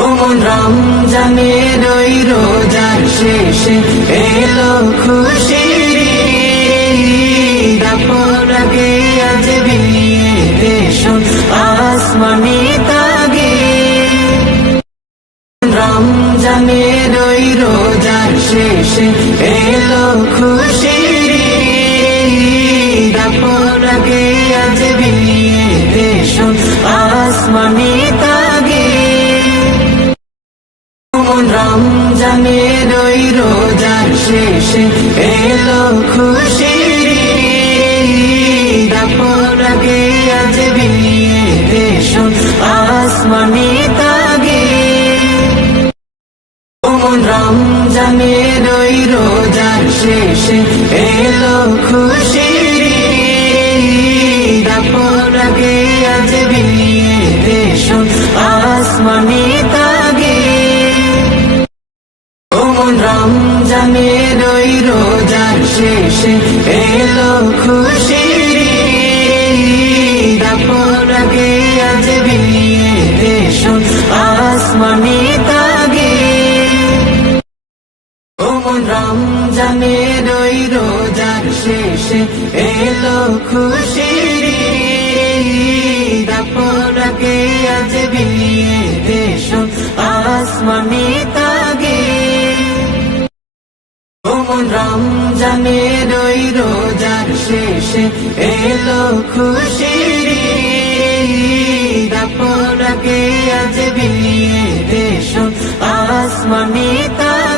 ওমন রমজানের ওই রোজার শেষে এলো খুশির ঈদ, আপনাকে আজ বিয়ে দেশন আসমানি তাগে। রমজানের ওই রোজার শেষে এলো খুশির ঈদ, আপনাকে আজ বিয়ে দেশন আসমানি তাগে। রমজানের ওই রোজার শেষে এলো খুশির ঈদ, আপনাকে আজ বিয়ে দেশন আসমানি তাগে। রমজানের ওই রোজার শেষে এলো খুশির ঈদ, আপনাকে আজ বিয়ে দেশন আসমানি তাগে। রমজানের ওই রোজার শেষে এলো খুশির ঈদ, আপনাকে আজ বিয়ে দেশন আসমানি তাগে। রমজানের ওই রোজার শেষে এলো খুশির ঈদ, আপনাকে আজ বিয়ে দেশন আসমানি তাগে। রমজানের ওই রোজার শেষে এলো খুশির ঈদ, আপনাকে আজ বিয়ে দেশন আসমানি তাগে।